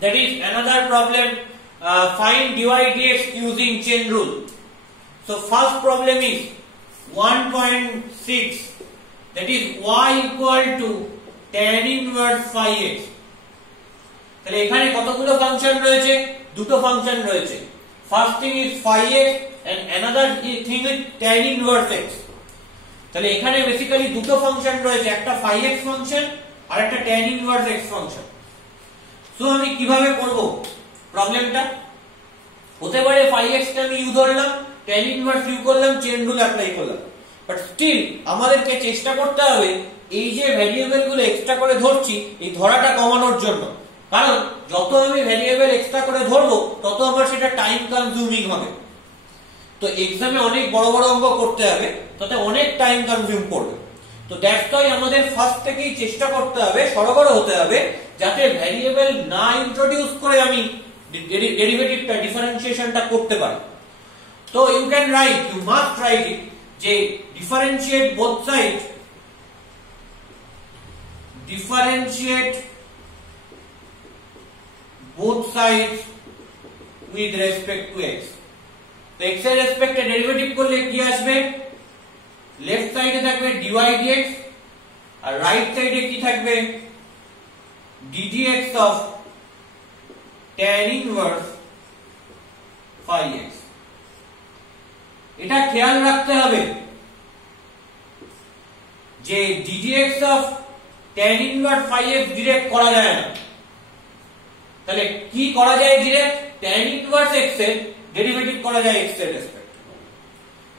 That is another problem. Find dy dx using chain rule. So first problem is 1.6. That is y equal to tan inverse phi x. তাহলে এখানে কতগুলো function রয়েছে? দুটো function রয়েছে। First thing is phi x and another thing is tan inverse x. তাহলে এখানে basically দুটো function রয়েছে, একটা phi x ফাংশন আর একটা tan inverse x function. So আমি কিভাবে করব প্রবলেমটা? হতে পারে phi x কে আমি u ধরলাম, tan inverse u করলাম, চেন রুল অ্যাপ্লাই করলাম। বাট স্টিল আমাদেরকে চেষ্টা করতে হবে এই যে ভ্যারিয়েবল গুলো এক্সট্রা করে ধরছি এই ধরাটা কমানোর জন্য। কারণ যত আমি ভ্যারিয়েবল এক্সট্রা করে ধরবো তত আমার সেটা টাইম কনজিউমিং হবে। তো এক্সামে অনেক বড় বড় অঙ্ক করতে হবে, তাতে অনেক টাইম কনজিউম করবে। তো দ্যাটস ওয়াই আমাদের ফার্স্ট থেকেই চেষ্টা করতে হবে, সরগর হতে হবে, যাতে ভ্যারিয়েবল না ইন্ট্রোডিউস করে আমি ডেরিভেটিভটা ডিফারেন্সিয়েশনটা করতে পারি। তো you can write, you must write it, যে differentiate both side, differentiate both sides with respect to x. তো x এর রেসপেক্টে ডেরিভেটিভ করলে কি আসবে? লেফট সাইডে থাকবে dy dx আর রাইট সাইডে কি থাকবে? ddx of tan inverse phi x. এটা খেয়াল রাখতে হবে যে ddx of tan inverse phi x direct করা যায় না। তাহলে কি করা যায় ডিরেক্ট? tan inverse x এর ডেরিভেটিভ করা যায় x এর রেসপেক্টে।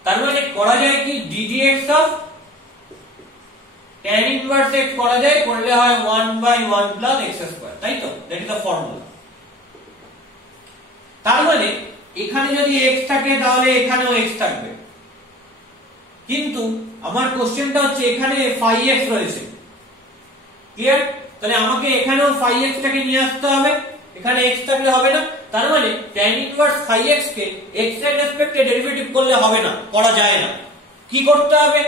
তার মানে করা যায় কি ddx of tan inverse x করা যায়, করলে হয় 1/1 plus x square, তাই তো? That is the formula. তার মানে এখানে যদি x থাকে তাহলে এখানেও x থাকবে, কিন্তু আমার কোশ্চেনটা হচ্ছে এখানে phi x রয়েছে, ক্লিয়ার? তাহলে আমাকে এখানেও phi x টাকে নিয়ে আসতে হবে, এখানে x থাকলে হবে না। তার মানে tan inverse phi x কে x এর রেসপেক্টে ডেরিভেটিভ করলে হবে না, করা যায় না। কি করতে হবে?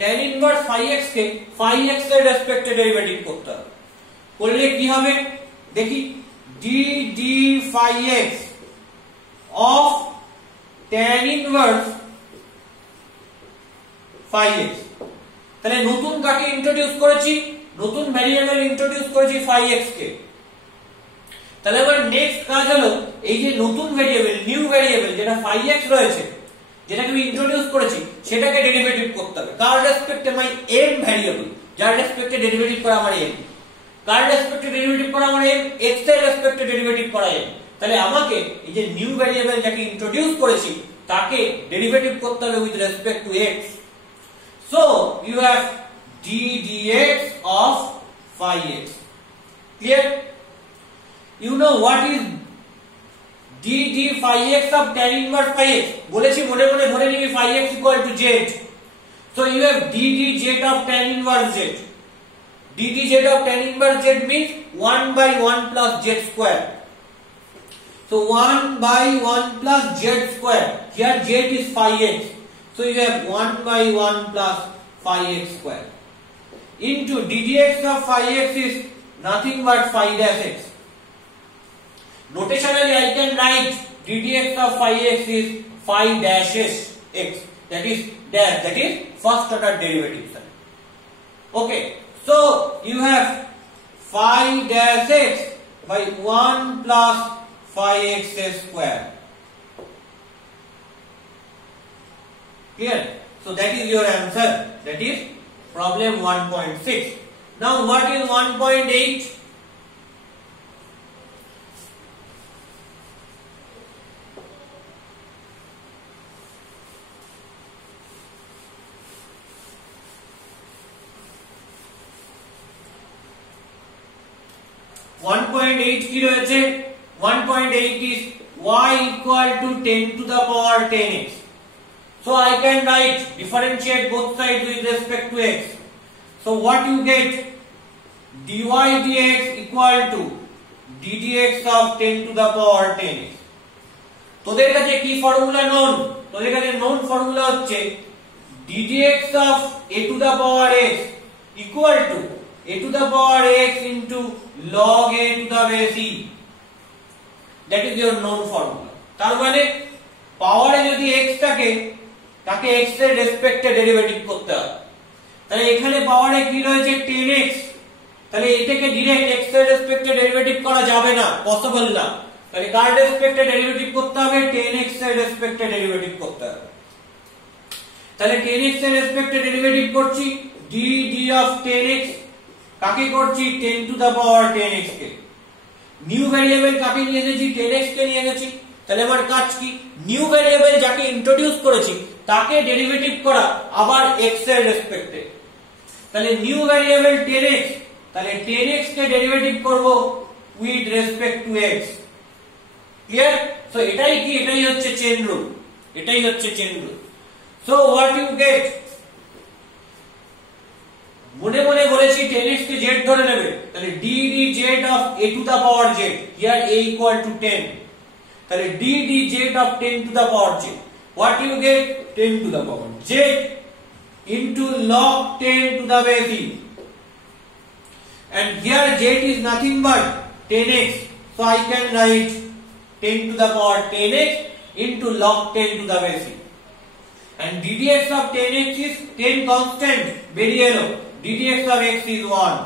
tan inverse phi x কে phi x এর রেসপেক্টে ডেরিভেটিভ করতে হবে। করলে কি হবে দেখি, d d phi x of tan inverse phi x। তাহলে নতুন কাকে ইন্ট্রোডিউস করেছি? নতুন ভ্যারিয়েবল ইন্ট্রোডিউস করেছি phi x কে। তাহলে এবার নেক্সট কাজ হলো এই যে নতুন ভ্যারিয়েবল, নিউ ভ্যারিয়েবল যেটা phi x রয়েছে, যেটাকে আমি ইন্ট্রোডিউস করেছি, সেটাকে ডেরিভেটিভ করতে হবে। কার রেসপেক্টে? মাই m ভ্যারিয়েবল, যার রেসপেক্টে ডেরিভেটিভ করা আমার m। কার রেসপেক্টে ডেরিভেটিভ করা আমার m? x এর রেসপেক্টে ডেরিভেটিভ করা m। তাহলে আমাকে এই যে নিউ ভ্যারিয়েবল যাকে ইন্ট্রোডিউস করেছি তাকে ডেরিভেটিভ করতে হবে with respect to x। So you have d dx of phi x। Clear? You know what is d d phi x of tan inverse phi x? বলেছি মনে মনে ধরে নিবি phi x equal to z. So you have d d z of tan inverse z. d d z of tan inverse z means 1/1 plus z square. So 1/1 plus z square. Here z is phi x. So you have 1/1 plus phi x square. Into d dx of phi x is nothing but phi dash x. Notationally I can write d dx of phi x is phi dash x, that is dash, that is first order derivative. Okay, so you have phi dash x by 1 plus phi x square. Clear? So that is your answer, that is problem 1.6. Now what is 1.8? কি রয়েছে? 1.8 is y equal to 10 to the power 10x. So I can write, differentiate both sides with respect to x. So what you get? dy dx equal to d dx of 10 to the power 10x. তোদের কাছে কি formula known? তোদের কাছে known formula হচ্ছে d dx of a to the power x equal to a to the power x into log a to the base e. That is your known formula. তার মানে পাওয়ারে যদি x থাকে তাকে x এর রেসপেক্টে derivative করতে হবে। তাহলে এখানে পাওয়ারে কি রয়েছে 10x, তাহলে এটাকে ডাইরেক্ট x এর রেসপেক্টে ডেরিভেটিভ করা যাবে না, পসিবল না। তাহলে কার রেসপেক্টে ডেরিভেটিভ করতে হবে? 10x এর রেসপেক্টে ডেরিভেটিভ করতে হবে। তাহলে 10x এর রেসপেক্টে ডেরিভেটিভ করছি dd অফ 10x, কাকে করছি? 10 টু দা পাওয়ার 10x কে। নিউ ভেরিয়েবল কাকে নিয়ে এসেছি? 10x কে নিয়ে এসেছি। তাহলে আমার কাজ কি? নিউ ভেরিয়েবল যাকে ইন্ট্রোডিউস করেছি তাকে ডেরিভেটিভ করা আবার x এর রেসপেক্টে। তাহলে নিউ ভেরিয়েবল 10x, তাহলে 10x কে ডেরিভেটিভ করব with respect to x। Clear? So এটাই কি? এটাই হচ্ছে চেইন রুল, এটাই হচ্ছে chain rule. So what you get, মনে মনে বলেছি 10x কে z ধরে নেবে, তাহলে dd z of a to the power z, here a equal to 10, তাহলে dd z of 10 to the power z, what you get? 10 to the power z into log 10 to the base e, and here z is nothing but 10x, so I can write 10 to the power 10x into log 10 to the base e, and ddx of 10x is 10 constant, very low, ddx of x is 1,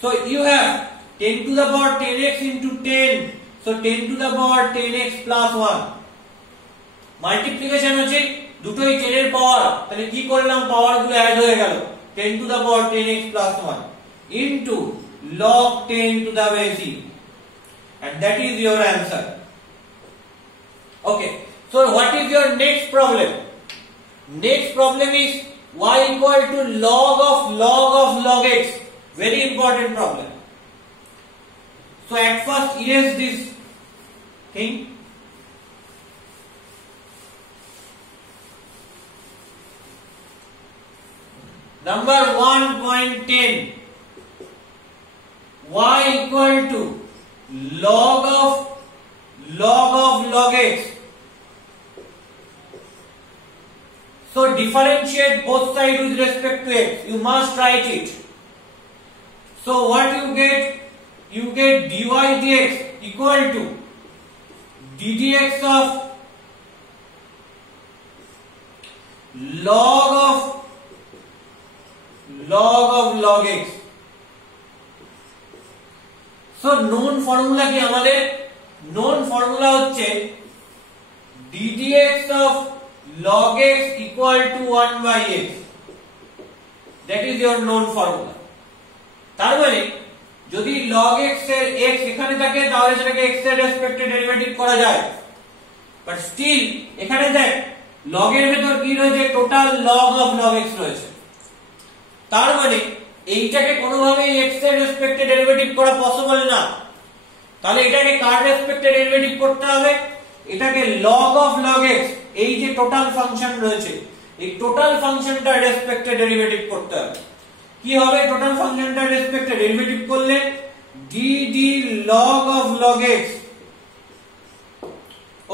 so you have 10 to the power 10x into 10, so 10 to the power 10x plus 1, multiplication আছে দুটোই 10 এর পাওয়ার, তাহলে কি করলাম? পাওয়ার গুলো add হয়ে গেল, 10 to the power 10x plus 1 into log 10 to the base e, and that is your answer. Okay, so what is your next problem? Next problem is y equal to log of log x, very important problem. So at first erase this thing. Number 1.10, y equal to log of log x. So differentiate both sides with respect to x. You must write it. So what you get? You get dy dx equal to ddx of log x. So known formula কি আমাদের? known formula হচ্ছে ddx of log x equal to 1 by x. That is your known formula. তার মানে যদি log x এর x এখানে থাকে তাহলে সেটাকে x এর রেসপেক্টে ডেরিভেটিভ করা যায়, বাট স্টিল এখানে দেখ log এর ভেতর কি রয়েছে? Total log of log x রয়েছে। তার মানে এইটাকে কোনোভাবেই x এর রেসপেক্টে ডেরিভেটিভ করা পসিবল না। তাহলে এটাকে কার রেসপেক্টে ডেরিভেটিভ করতে হবে? এটাকে log of log x, এই যে টোটাল ফাংশন রয়েছে এই টোটাল ফাংশনটার রেসপেক্টে ডেরিভেটিভ করতে হবে। কি হবে টোটাল ফাংশনটার রেসপেক্টে ডেরিভেটিভ করলে? dd log of log x,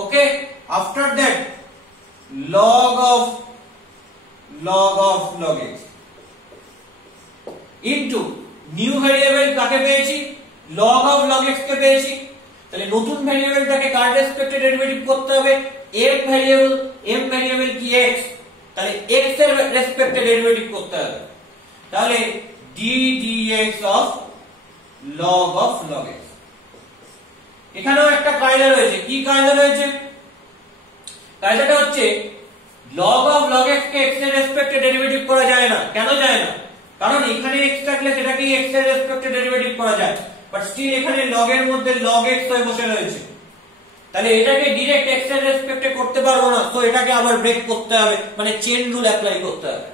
okay, after that log of log x into new variable কাকে পেয়েছি? log of log x কে পেয়েছি। তাহলে নতুন ভেরিয়েবলটাকে কার রেসপেক্টে ডেরিভেটিভ করতে হবে? m ভেরিয়েবল কি x, তাহলে x এর রেসপেক্টে ডেরিভেটিভ করতে হবে। তাহলে ddx of log x। এখানেও একটা কায়দা রয়েছে। কি কায়দা রয়েছে? কায়দাটা হচ্ছে log of log x K x এর রেসপেক্টে ডেরিভেটিভ করা যায় না। কেন যায় না? কারণ এখানে x থাকলে সেটাকে x এর রেসপেক্টে ডেরিভেটিভ করা যায়, বাট স্টিল এখানে log এর মধ্যে log x হয়ে বসে রয়েছে। তাহলে এটাকে ডাইরেক্ট x এর রেসপেক্টে করতে পারবো না, তো এটাকে আবার ব্রেক করতে হবে, মানে চেইন রুল অ্যাপ্লাই করতে হবে।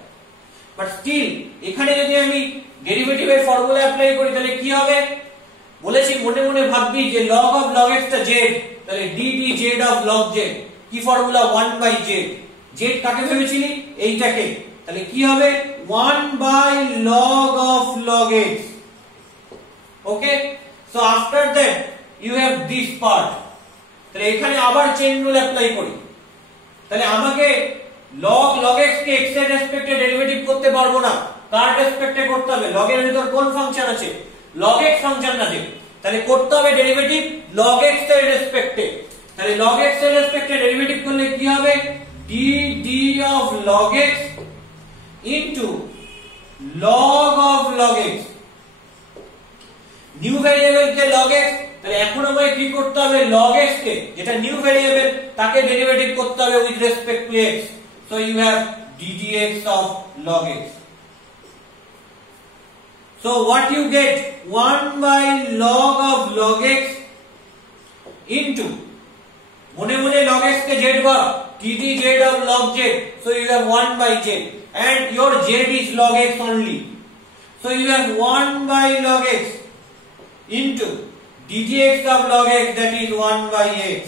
বাট স্টিল এখানে যদি আমি ডেরিভেটিভের ফর্মুলা অ্যাপ্লাই করি তাহলে কি হবে? বলেছি মনে মনে ভাববি যে log of log x টা z, তাহলে dd z of log z, কি ফর্মুলা? 1 by z। z কাকে ভেবেছিলি? এইটাকে। তাহলে কি হবে? 1 by log of log x। Okay, so after that you have this part. তাহলে এখানে আবার চেইন রুল অ্যাপ্লাই করি। তাহলে আমাকে log x কে x এর রেসপেক্টে ডেরিভেটিভ করতে পারবো না, কার রেসপেক্টে করতে হবে? log এর ভিতর কোন ফাংশন আছে? log x ফাংশন আছে। তাহলে করতে হবে ডেরিভেটিভ log x এর রেসপেক্টে। তাহলে log x এর রেসপেক্টে ডেরিভেটিভ করলে কি হবে, dd of log x into log of log x, new variable K log x, তাহলে এখন আমায় কি করতে হবে, log x কে যেটা নিউ ভেরিয়েবল তাকে ডেরিভেটিভ করতে হবে with respect to x, so you have ddx of log x. So what you get, 1 by log of log x into, mone mone log x ke z ba dd z of log z, so you have 1 by z and your z is log x only, so you have 1 by log x into ddx of log x, that is 1 by x.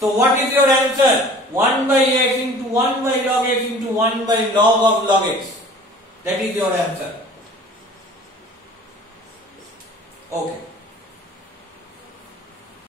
So what is your answer, 1 by x into 1 by log x into 1 by log of log x, that is your answer. Okay.